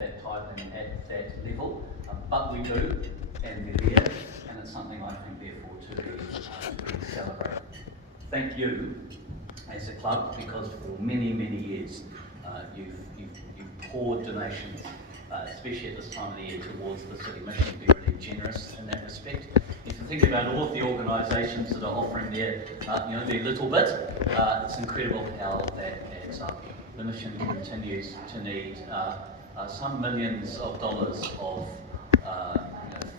that type and at that level, but we do, and they're there, and it's something I think therefore to be celebrated. Thank you as a club, because for many, many years you've poured donations, especially at this time of the year, towards the city mission. Be really generous in that respect. If you think about all of the organisations that are offering their little bit, it's incredible how that adds up. The mission continues to need some millions of dollars of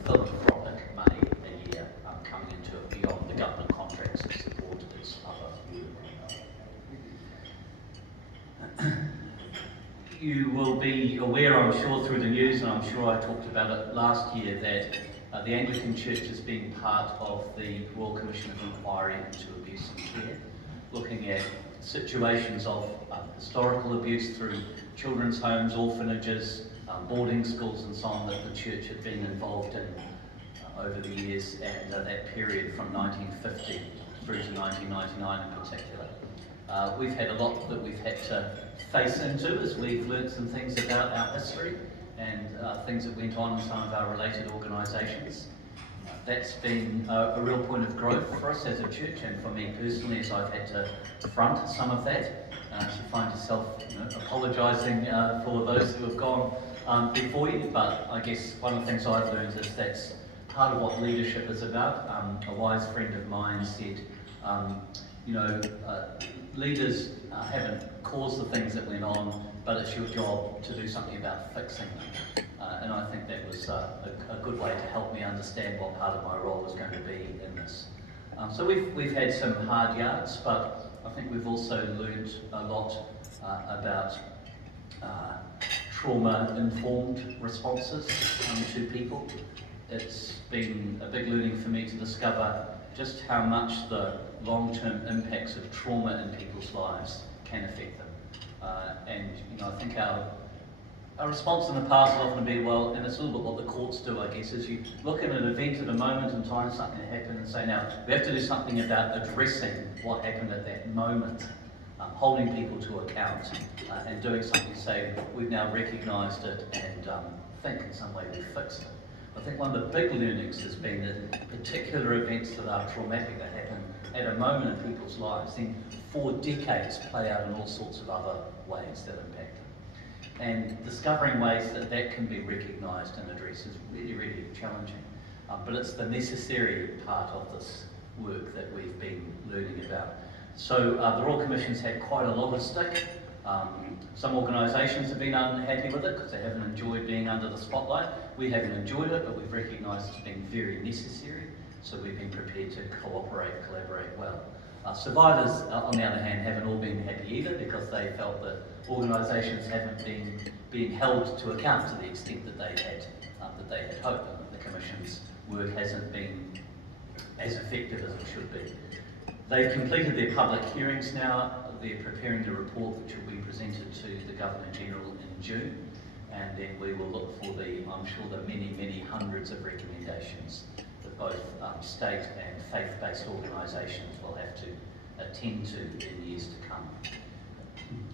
philanthropic money a year coming into it beyond the government contracts that support its other work. You will be aware, I'm sure, through the news, and I'm sure I talked about it last year, that the Anglican Church has been part of the Royal Commission of Inquiry into Abuse and Care, looking at situations of historical abuse through children's homes, orphanages, boarding schools and so on that the Church had been involved in over the years, and that period from 1950 through to 1999 in particular. We've had a lot that we've had to face into as we've learnt some things about our history and things that went on in some of our related organisations. That's been a real point of growth for us as a church, and for me personally, as I've had to front some of that. You find yourself apologising for all of those who have gone before you, but I guess one of the things I've learned is that's part of what leadership is about. A wise friend of mine said, leaders haven't caused the things that went on, but it's your job to do something about fixing them. And I think that was a good way to help me understand what part of my role was going to be in this. So we've had some hard yards, but I think we've also learned a lot about trauma-informed responses to people. It's been a big learning for me to discover just how much the long-term impacts of trauma in people's lives can affect them. I think our response in the past will often be, well, and it's a little bit what the courts do, I guess, is you look at an event at a moment in time, something that happened, and say, now, we have to do something about addressing what happened at that moment, holding people to account, and doing something to say, we've now recognised it and think in some way we've fixed it. I think one of the big learnings has been that particular events that are traumatic, that happen at a moment in people's lives, then for decades play out in all sorts of other ways that impact them. And discovering ways that that can be recognised and addressed is really, really challenging. But it's the necessary part of this work that we've been learning about. So the Royal Commission's had quite a lot of stick. Some organisations have been unhappy with it because they haven't enjoyed being under the spotlight. We haven't enjoyed it, but we've recognised it's been very necessary, so we've been prepared to cooperate, collaborate well. Survivors, on the other hand, haven't all been happy either, because they felt that organisations haven't been being held to account to the extent that they had hoped, and that the Commission's work hasn't been as effective as it should be. They've completed their public hearings now. They're preparing the report which will be presented to the Governor-General in June, and then we will look for I'm sure the many, many hundreds of recommendations that both state and faith-based organisations will have to attend to in years to come.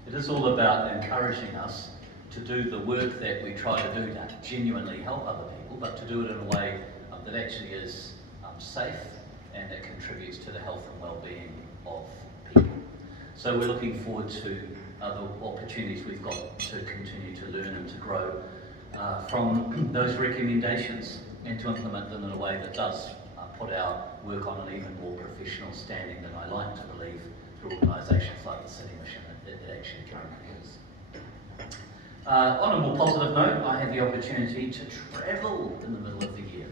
It is all about encouraging us to do the work that we try to do to genuinely help other people, but to do it in a way that actually is safe and that contributes to the health and well-being of people. So we're looking forward to the opportunities we've got to continue to learn and to grow from those recommendations, and to implement them in a way that does put our work on an even more professional standing than I like to believe through organisations like the City Mission it actually currently is. On a more positive note, I had the opportunity to travel in the middle of the year.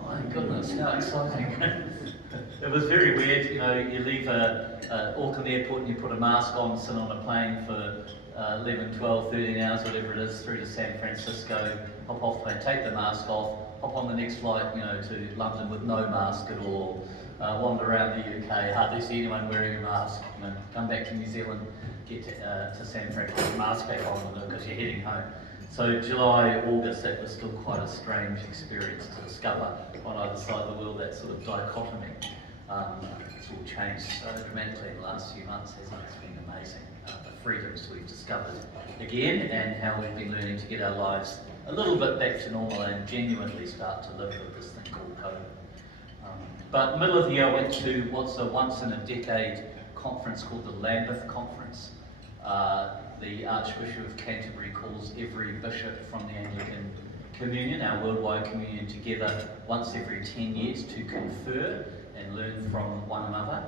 My goodness, how exciting. It was very weird, you leave Auckland Airport and you put a mask on, sit on a plane for 11, 12, 13 hours, whatever it is, through to San Francisco, hop off plane, take the mask off, hop on the next flight, to London with no mask at all, wander around the UK, hardly see anyone wearing a mask, come back to New Zealand, get to San Francisco, mask back on because you're heading home. So July, August, that was still quite a strange experience to discover on either side of the world, that sort of dichotomy. It's all changed so dramatically in the last few months, hasn't it? It's been amazing. The freedoms we've discovered again, and how we've been learning to get our lives a little bit back to normal and genuinely start to live with this thing called COVID. But middle of the year I went to what's a once in a decade conference called the Lambeth Conference. The Archbishop of Canterbury calls every bishop from the Anglican Communion, our worldwide communion, together once every 10 years to confer and learn from one another.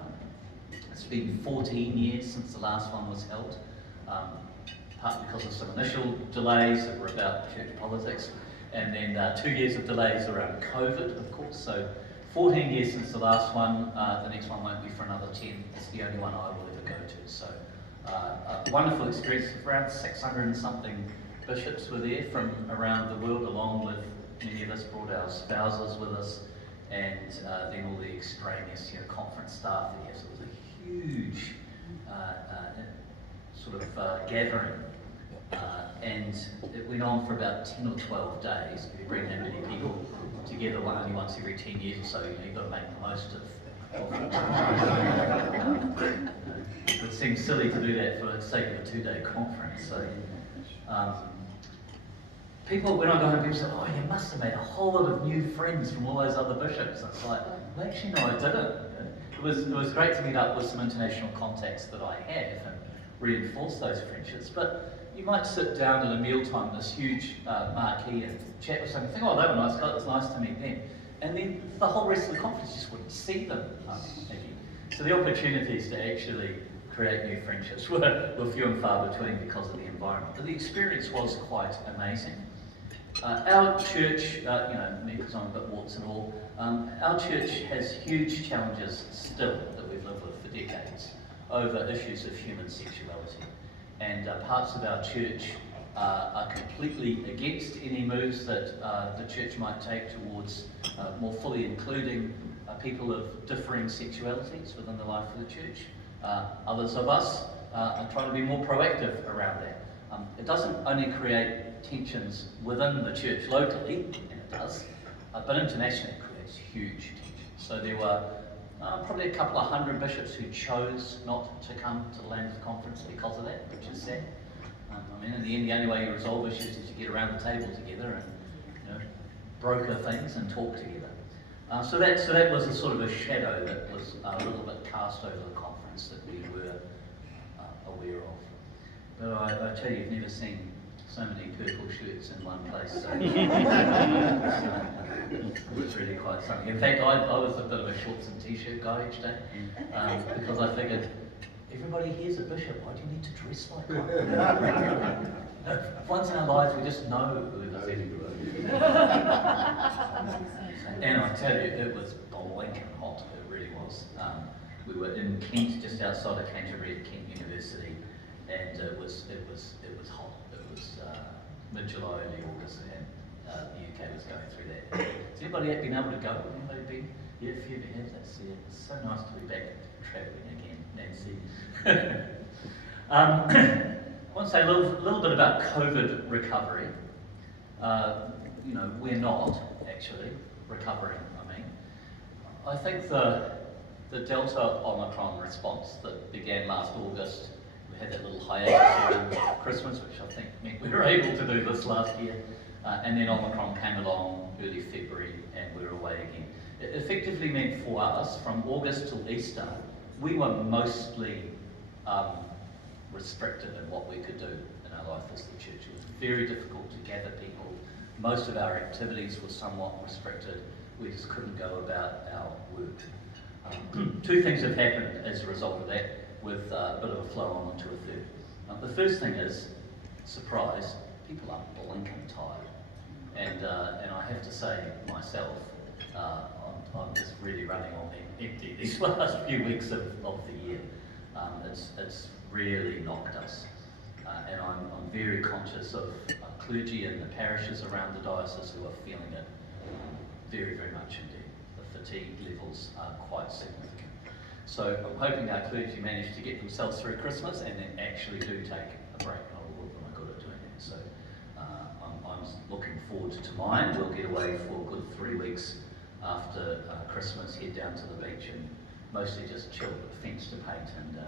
It's been 14 years since the last one was held, partly because of some initial delays that were about church politics, and then 2 years of delays around COVID, of course. So 14 years since the last one, the next one won't be for another 10. It's the only one I will ever go to. So a wonderful experience. Around 600 and something bishops were there from around the world, along with many of us brought our spouses with us, and then all the extraneous conference staff there. So it was a huge sort of gathering, and it went on for about 10 or 12 days. If you bring that many people together only once every 10 years or so, you've got to make the most of it. It would seem silly to do that for the sake of a 2-day conference. So people, when I go home, people say, "Oh, you must have made a whole lot of new friends from all those other bishops." It's like, well, actually, no, I didn't. It was great to meet up with some international contacts that I have and reinforce those friendships. But you might sit down at a mealtime in this huge marquee and chat with someone, think, "Oh, they were nice guys, it was nice to meet them." And then the whole rest of the conference you just wouldn't see them again. So the opportunities to actually create new friendships were few and far between because of the environment. But the experience was quite amazing. Our church, me because I'm a bit warts and all, our church has huge challenges still that we've lived with for decades over issues of human sexuality. And parts of our church are completely against any moves that the church might take towards more fully including people of differing sexualities within the life of the church. Others of us are trying to be more proactive around that. It doesn't only create tensions within the church locally, and it does, but internationally it creates huge tensions. So there were probably a couple of hundred bishops who chose not to come to the Lambeth Conference because of that, which is sad. In the end, the only way you resolve issues is to get around the table together and broker things and talk together. So that was a sort of a shadow that was a little bit cast over the conference that we were aware of. But I tell you, you've never seen so many purple shirts in one place. So it was really quite something. In fact, I was a bit of a shorts and t-shirt guy each day because I figured, everybody here's a bishop, why do you need to dress like one? Once in our lives we just know who it is. And I tell you, it was blinking hot, it really was. We were in Kent, just outside of Canterbury at Kent University, and it was hot. It was mid-July, early August, and the UK was going through that. Has anybody been able to go? Anybody been? Yeah, a few of you have. That's it's so nice to be back travelling again, Nancy. I want to say a little bit about COVID recovery. We're not actually recovering. I think the Delta Omicron response that began last August, we had that little hiatus around Christmas, which I think meant we were able to do this last year, and then Omicron came along early February and we were away again. It effectively meant for us, from August till Easter, we were mostly restricted in what we could do in our life as the church. It was very difficult to gather people. Most of our activities were somewhat restricted. We just couldn't go about our work. Two things have happened as a result of that, with a bit of a flow on to a third. The first thing is, surprise, people are blinking tired. And I have to say myself, I'm just really running on empty these last few weeks of the year. It's really knocked us. And I'm very conscious of clergy in the parishes around the diocese who are feeling it very, very much indeed. The fatigue levels are quite significant. So I'm hoping our clergy manage to get themselves through Christmas and then actually do take a break. Not all of them are good at doing that. So I'm looking forward to mine. We'll get away for a good 3 weeks after Christmas, head down to the beach and mostly just chill, fence to paint and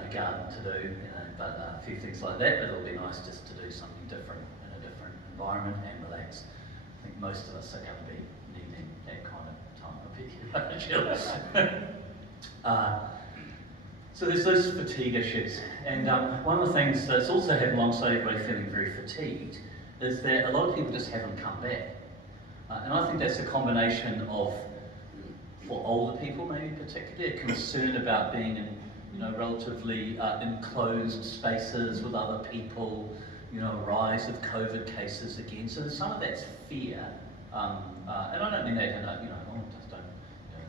a garden to do, but a few things like that. But it'll be nice just to do something different in a different environment and relax. I think most of us are going to be needing that kind of time. So there's those fatigue issues, and one of the things that's also happened alongside everybody feeling very fatigued is that a lot of people just haven't come back. And I think that's a combination of, for older people maybe particularly, a concern about being in relatively enclosed spaces with other people, a rise of COVID cases again. So some of that's fear, and I don't mean that in a, just don't,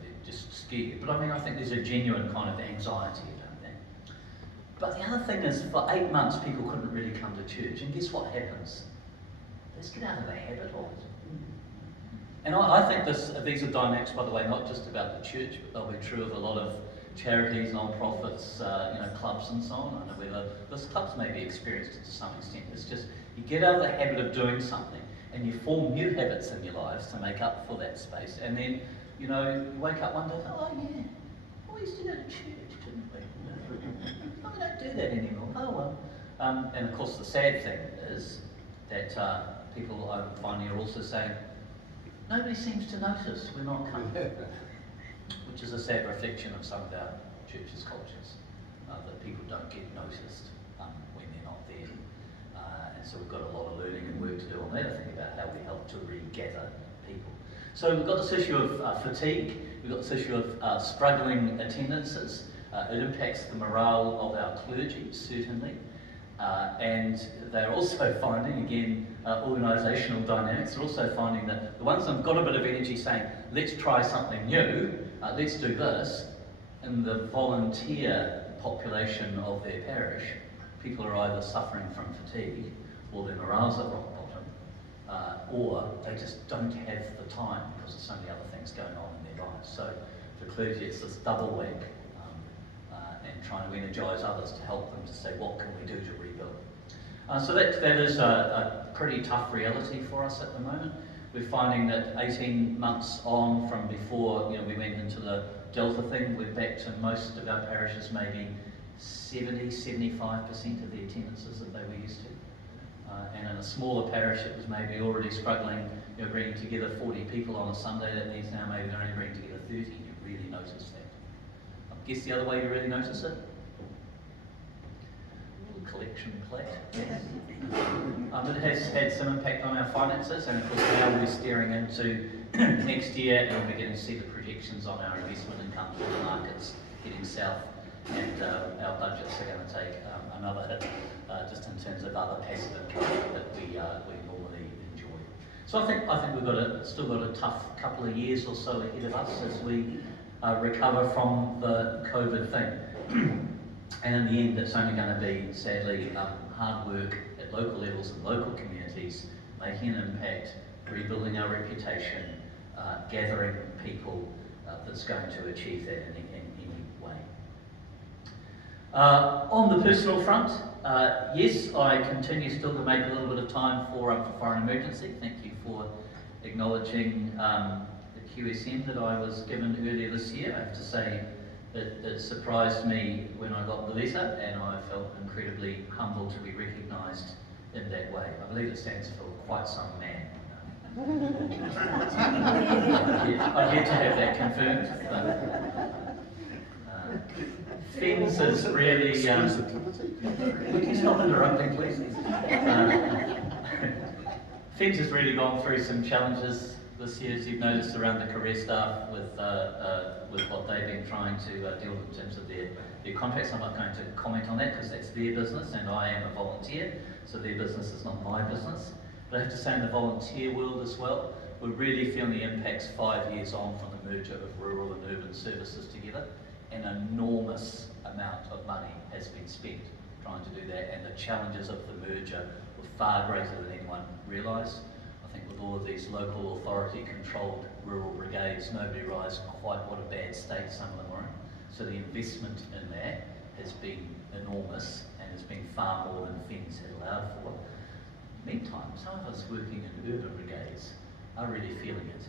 they're just scared. But I mean, I think there's a genuine kind of anxiety about that. But the other thing is, for 8 months, people couldn't really come to church, and guess what happens? Let's get out of the habit of it. And I think these are dynamics, by the way, not just about the church, but they'll be true of a lot of charities, non-profits, clubs and so on. I know whether this clubs may be experienced it to some extent. It's just, you get out of the habit of doing something, and you form new habits in your lives to make up for that space. And then, you wake up one day, oh yeah, we used to go to church, didn't we? Oh, we don't do that anymore. Oh well. And of course the sad thing is that people I'm finding are also saying, nobody seems to notice we're not coming, which is a sad reflection of some of our churches' cultures, that people don't get noticed when they're not there. And so we've got a lot of learning and work to do on that, I think, about how we help to regather people. So we've got this issue of fatigue, we've got this issue of struggling attendances. It impacts the morale of our clergy, certainly. And they're also finding, again, organisational dynamics, they're also finding that the ones that have got a bit of energy saying, let's try something new, let's do this, in the volunteer population of their parish, people are either suffering from fatigue, or their morale's at rock bottom, or they just don't have the time because there's so many other things going on in their lives. So for clergy, it's this double whack. And trying to energise others to help them to say, what can we do to rebuild? So that is a pretty tough reality for us at the moment. We're finding that 18 months on from before we went into the Delta thing, we're back to most of our parishes maybe 70-75% of the attendances that they were used to. And in a smaller parish it was maybe already struggling, bringing together 40 people on a Sunday, that needs now maybe they're only bringing together 30. You really notice that. Guess the other way you really notice it? A little collection plate. It has had some impact on our finances, and of course now we're staring into next year, and we're beginning to see the projections on our investment income for the markets heading south, and our budgets are going to take another hit, just in terms of other passive income that we normally enjoy. So I think we've still got a tough couple of years or so ahead of us as we recover from the COVID thing. And in the end, it's only going to be, sadly, hard work at local levels and local communities, making an impact, rebuilding our reputation, gathering people that's going to achieve that in any way. On the personal front, yes, I continue still to make a little bit of time for foreign emergency. Thank you for acknowledging QSM that I was given earlier this year. I have to say it surprised me when I got the letter, and I felt incredibly humbled to be recognised in that way. I believe it stands for quite some man. I've yet to have that confirmed, but FENS is really... would you stop interrupting, please? FENS has really gone through some challenges this year, as you've noticed, around the career staff with what they've been trying to deal with in terms of their contracts. I'm not going to comment on that because that's their business and I am a volunteer, so their business is not my business. But I have to say, in the volunteer world as well, we're really feeling the impacts 5 years on from the merger of rural and urban services together. An enormous amount of money has been spent trying to do that, and the challenges of the merger were far greater than anyone realised. I think with all of these local authority controlled rural brigades, nobody realised quite what a bad state some of them were in. So the investment in that has been enormous and has been far more than FENS had allowed for. Meantime, some of us working in urban brigades are really feeling it.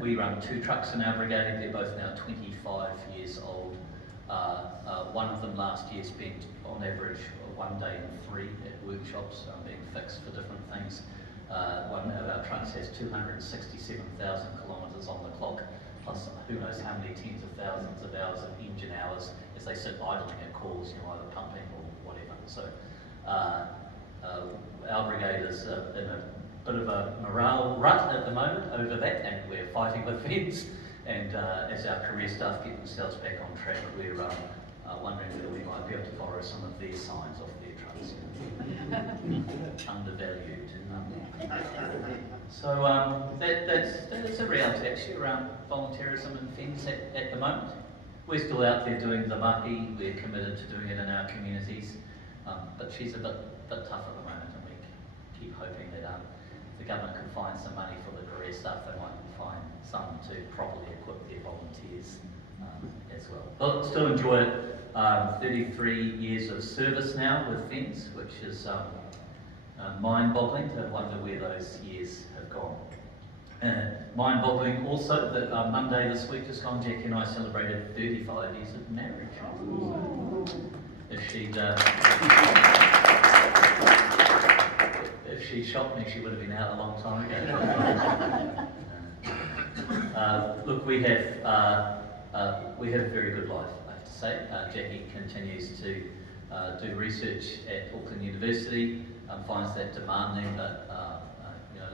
We run 2 trucks in our brigade, they're both now 25 years old. One of them last year spent on average 1 day in 3 at workshops being fixed for different things. One of our trucks has 267,000 kilometres on the clock, plus who knows how many tens of thousands of hours of engine hours as they sit idling at calls, either pumping or whatever. So our brigade is in a bit of a morale rut at the moment over that, and we're fighting with feds. And as our career staff get themselves back on track, we're wondering whether we might be able to borrow some of their signs off their trucks. Undervalued. So that's a reality actually around volunteerism and FENS at the moment. We're still out there doing the maki, we're committed to doing it in our communities, but she's a bit tough at the moment, and we keep hoping that the government can find some money for the career staff. They might find some to properly equip their volunteers as well. But still enjoy it. 33 years of service now with FENS, which is mind-boggling to wonder where those years have gone. Mind-boggling also that Monday this week just gone, Jackie and I celebrated 35 years of marriage. If she'd shot me, she would have been out a long time ago. Look, we have a very good life, I have to say. Jackie continues to do research at Auckland University, finds that demanding, but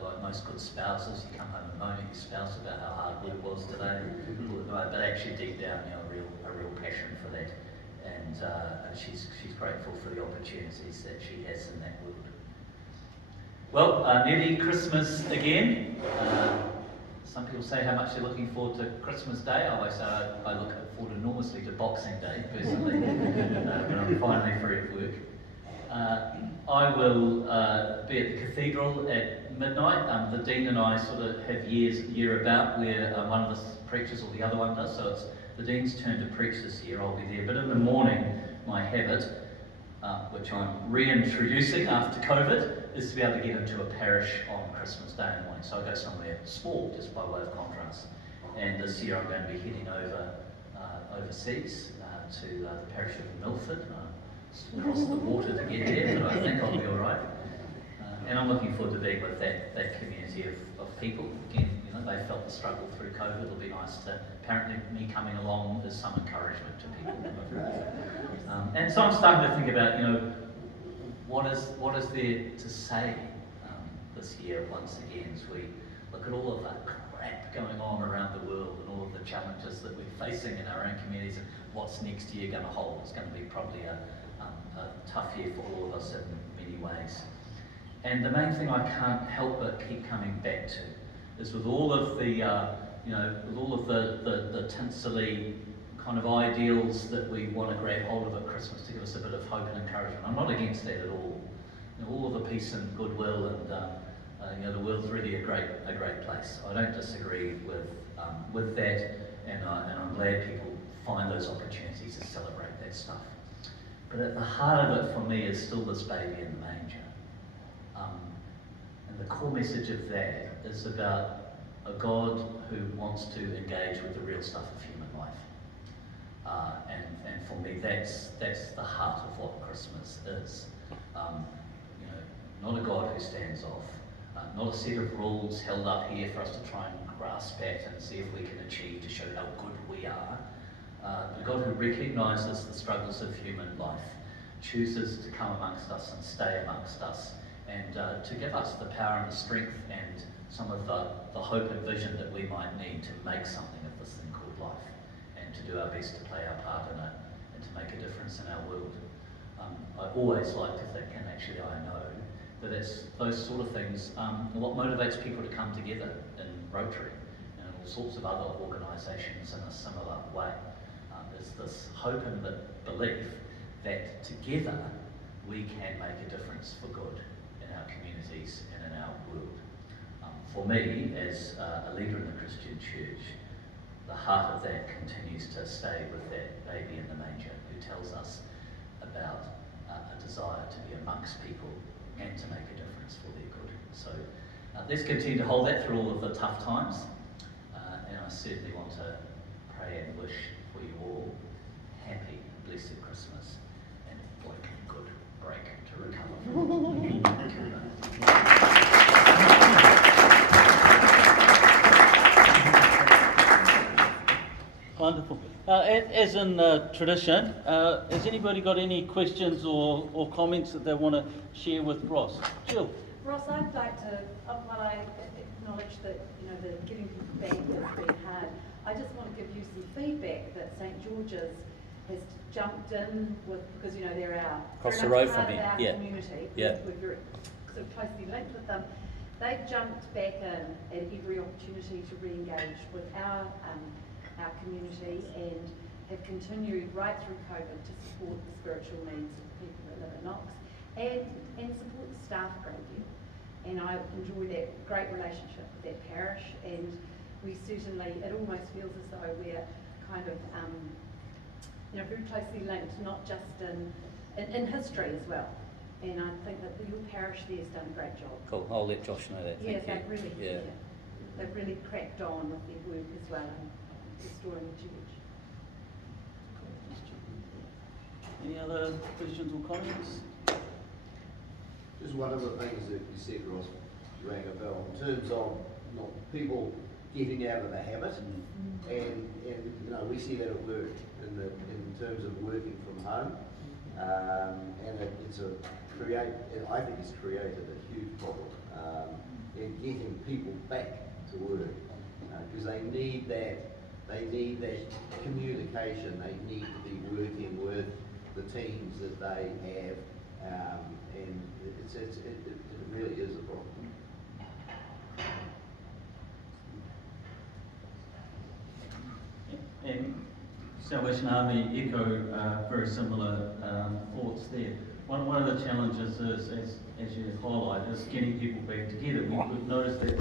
like most good spouses, you come home and moan at your spouse about how hard work was today, but actually deep down, a real passion for that, and she's grateful for the opportunities that she has in that world. Well, nearly Christmas again. Some people say how much they're looking forward to Christmas Day. I always say I look forward enormously to Boxing Day, personally, when I'm finally free of work. I will be at the cathedral at midnight. The Dean and I sort of have year about where one of the preachers or the other one does, so it's the Dean's turn to preach this year. I'll be there, but in the morning, my habit, which I'm reintroducing after COVID, is to be able to get into a parish on Christmas Day in the morning. So I go somewhere small, just by way of contrast. And this year I'm going to be heading overseas to the parish of Milford. Across the water to get there, but I think I'll be all right. And I'm looking forward to being with that community of people. Again, they felt the struggle through COVID. It'll be nice to, apparently me coming along is some encouragement to people. And so I'm starting to think about, what is there to say this year once again as we look at all of that crap going on around the world and all of the challenges that we're facing in our own communities, and what's next year going to hold. It's going to be probably a tough year for all of us in many ways. And the main thing I can't help but keep coming back to is with all of the, with all of the tinsely kind of ideals that we want to grab hold of at Christmas to give us a bit of hope and encouragement. I'm not against that at all. All of the peace and goodwill, and the world's really a great place. I don't disagree with that, and I'm glad people find those opportunities to celebrate that stuff. But at the heart of it for me is still this baby in the manger. And the core message of that is about a God who wants to engage with the real stuff of human life. And for me, that's the heart of what Christmas is. Not a God who stands off, not a set of rules held up here for us to try and grasp at and see if we can achieve to show how good we are. But a God who recognises the struggles of human life, chooses to come amongst us and stay amongst us, and to give us the power and the strength and some of the hope and vision that we might need to make something of this thing called life, and to do our best to play our part in it and to make a difference in our world. I always like to think, and actually I know, that it's those sort of things, what motivates people to come together in Rotary and all sorts of other organisations in a similar way. Is this hope and the belief that together we can make a difference for good in our communities and in our world. For me, as a leader in the Christian church, the heart of that continues to stay with that baby in the manger who tells us about a desire to be amongst people and to make a difference for their good. So let's continue to hold that through all of the tough times, and I certainly want to pray and wish for you all happy blessed Christmas and a bloody good break to recover from. Wonderful. As in tradition, has anybody got any questions or comments that they want to share with Ross? Jill. Ross, I'd like to, while I acknowledge that, the getting people back has been hard, I just want to give you some feedback that St George's has jumped in with, because, they're Across the road from part here, of our yeah. community. Yeah. We're very sort of closely linked with them. They've jumped back in at every opportunity to re-engage with our community and have continued right through COVID to support the spiritual needs of the people that live in Knox and support the staff a great deal. And I enjoy that great relationship with that parish, and we certainly, it almost feels as though we're kind of very closely linked, not just in history as well. And I think that your parish there has done a great job. Cool, I'll let Josh know that. Yes, Thank they've you. really, they've really cracked on with their work as well and restoring the church. Any other questions or comments? Just one of the things that you said, Ross, rang a bell in terms of people getting out of the habit, and we see that at work in terms of working from home, and I think it's created a huge problem in getting people back to work because they need that communication. They need to be working with the teams that they have, and it really is a problem. And Salvation Army echo very similar thoughts there. One of the challenges is, as you highlight, is getting people back together. We've noticed that